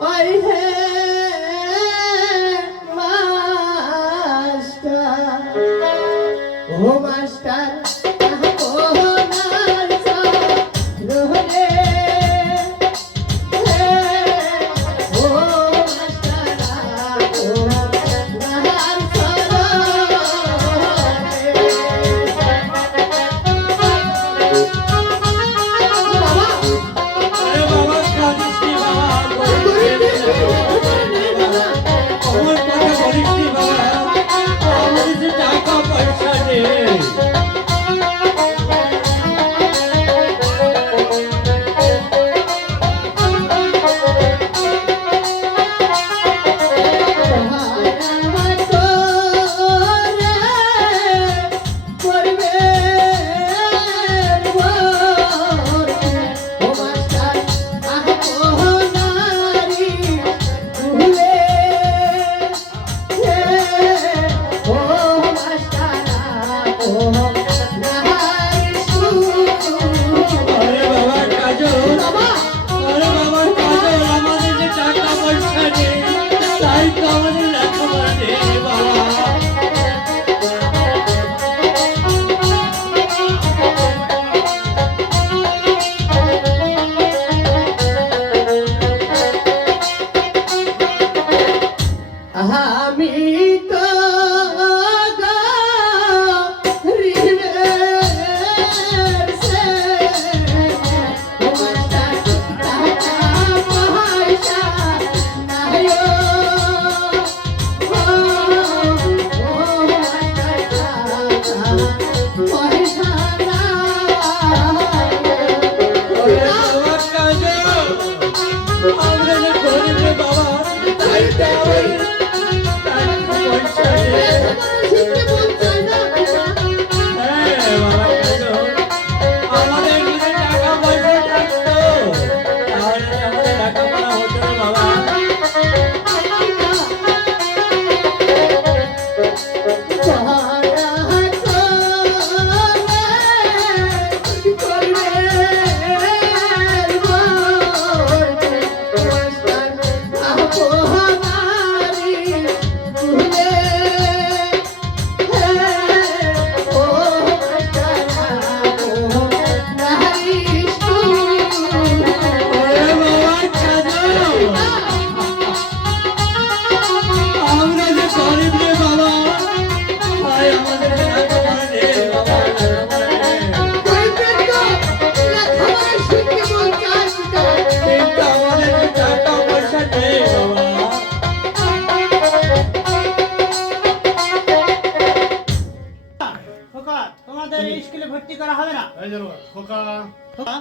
ওই হে মাস্টার, ও মাস্টার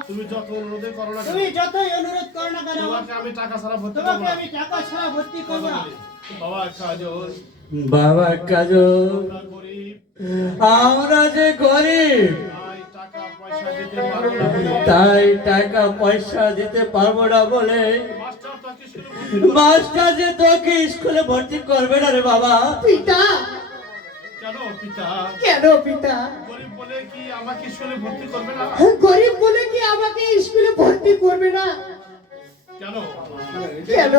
তুমি যত অনুরোধ করো না, তুমি যতই অনুরোধ করো না কেন, তোমাকে আমি টাকা ছাড়া ভর্তি করব তোমাকে না। আমি টাকা ছাড়া ভর্তি করব না। বাবা কাজল, বাবা কাজল, আমরা গরিব, আমরা যে গরিব, তাই টাকা পয়সা দিতে পারবো না বলে তাই টাকা পয়সা দিতে পারবো না বলে মাস্টার তোকে স্কুলে ভর্তি করবে না। মাস্টার যে তোকে স্কুলে ভর্তি করবে না রে বাবা। পিতা, কেন পিতা? কেন পিতা? গরিব বলে কি আমাকে স্কুলে ভর্তি করবে না? গরিব বলে কি আমাকে স্কুলে ভর্তি করবে না? কেন? কেন?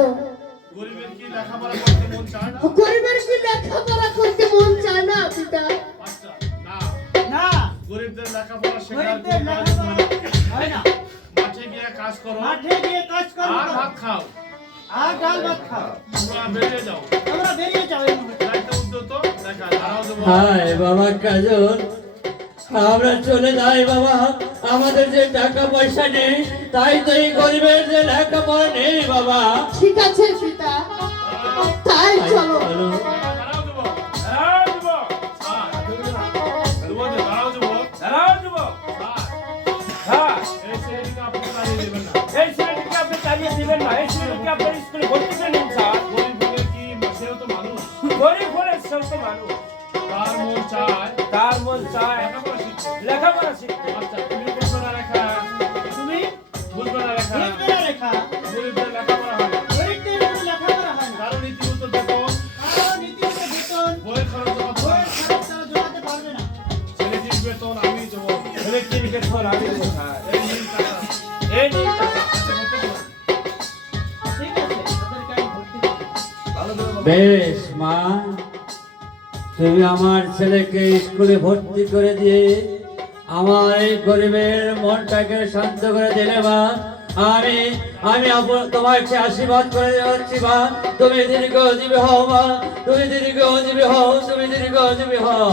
গরিবের কি লেখাপড়া করতে মন চায় না? গরিবের কি লেখাপড়া করতে মন চায় না পিতা? মাস্টার, না, না, গরিবদের লেখাপড়া শেখার গরিবদের কোনো লেখাপড়া প্রয়োজন হয় না। মাঠে গিয়ে কাজ করো, মাঠে গিয়ে কাজ করো আর ভাত খাও, আর ডাল ভাত খাও। তোমরা বেরিয়ে যাও। আমরা বেরিয়ে যাও এই মুহূর্তে। যাইতে উদ্যত দেখা দাঁড়াও দেবো। হায় বাবা কাজল, আমরা চলে যাই বাবা। আমাদের যে টাকা পয়সা নেই, তাই তো এই গরিবের যে লেখাপড়া নেই বাবা। ঠিক আছে পিতা, তাই চলো। চলো। দাঁড়াও দেবো, দাঁড়াও দেবো, দাঁড়াও দেবো, দাঁড়াও দেবো। এই ছেলেটিকে আপনি তাড়িয়ে দেবেন না। এই ছেলেটিকে আপনি তাড়িয়ে দিবেন না। এই ছেলেটিকে আপনার স্কুলে ভর্তি করে নিন স্যার। গরিব বলে কি সেও তো মানুষ, গরিব হলে সেও তো মানুষ। তার মন চায় তার মন চায় লেখাপড়া শিখতে। লেখাপড়া শিখতে। আচ্ছা, তুমি বুঝবে না রেখা, তুমি বুঝবে না রেখা, বুঝবে না রেখা, গরিবদের লেখাপড়া হয় না। গরিবদের কোনো লেখাপড়া হয় না। কারণ রীতিমতো বেতন, কারণ রীতিমতো বেতন, বইয়ের খরচ জোগাতে পারে বইয়ের না। খরচ তারা জোগাতে পারবে না। ছেলেটির বেতন আমি দেবো। ইলেকট্রিকের ফল আমি দেবো স্যার। এই নিন টাকা। এই নিন টাকা। আচ্ছা, কত করে? ঠিক আছে, তাদের বেশ মা, তুমি আমার ছেলেকে স্কুলে ভর্তি করে দিয়ে আমার এই গরিবের মনটাকে শান্ত করে দিলে মা। আমি আমি তোমাকে আশীর্বাদ করে যাচ্ছি মা। তুমি দীর্ঘজীবী হও মা, তুমি দীর্ঘজীবী হও, তুমি দীর্ঘজীবী হও।